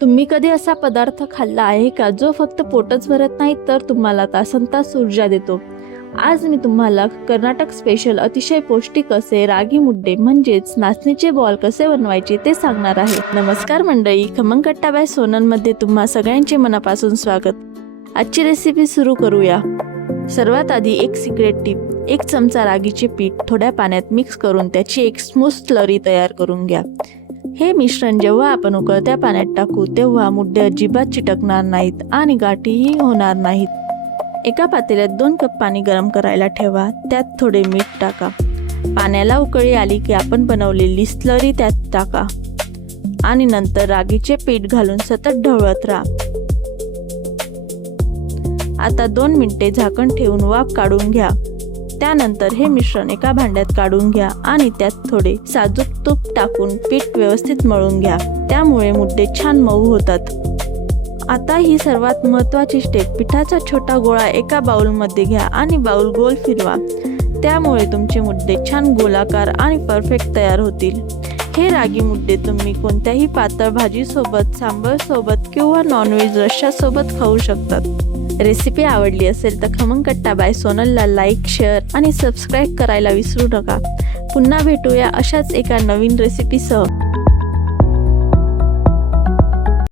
तुम्ही कधी असा पदार्थ खाल्ला आहे का जो फक्त पोटच भरत नाही तर तुम्हाला तासनतास ऊर्जा देतो? आज मी तुम्हाला कर्नाटक स्पेशल अतिशय पौष्टिक असे रागी मुड्डे म्हणजेच नाचणीचे बॉल कसे बनवायचे ते सांगणार आहे। नमस्कार मंडळी, खमंग कट्टा बाय सोनलमध्ये तुम्हा सगळ्यांचे मनापासून स्वागत। आजची रेसिपी सुरू करूया। सर्वात आधी एक सिक्रेट टिप, 1 चमचा रागीचे पीठ थोड्या पाण्यात मिक्स करून त्याची एक स्मूथ स्लरी तयार करून घ्या। हे मिश्रण जेव्हा आपण उकळत्या पाण्यात टाकू तेव्हा मुड्डे अजिबात चिटकणार नाहीत आणि गाठीही होणार नाहीत। एका पातेल्यात 2 कप पाणी गरम करायला ठेवा, त्यात थोडे मीठ टाका। पाण्याला उकळी आली की आपण बनवलेली स्लरी त्यात टाका आणि नंतर रागीचे पीठ घालून सतत ढवळत राहा। आता 2 मिनिटे झाकण ठेवून वाफ काढून घ्या। त्यानंतर हे मिश्रण एका भांड्यात काढून घ्या आणि त्यात थोडे साजूक तूप टाकून पीठ व्यवस्थित मळून घ्या, त्यामुळे मुड्डे छान मऊ होतात। आता ही सर्वात महत्त्वाची स्टेप, पिठाचा छोटा गोळा एका बाउलमध्ये घ्या आणि बाउल गोल फिरवा, त्यामुळे तुमचे मुड्डे छान गोलाकार आणि परफेक्ट तयार होतील। हे रागी मुड्डे तुम्ही कोणत्याही पातळ भाजीसोबत, सांबारसोबत किंवा नॉनव्हेज रश्श्यासोबत खाऊ शकतात। रेसिपी आवडली असेल तर खमंग कट्टा बाय सोनलला लाईक, शेअर आणि सबस्क्राईब करायला विसरू नका। पुन्हा भेटूया अशाच एका नवीन रेसिपीसह।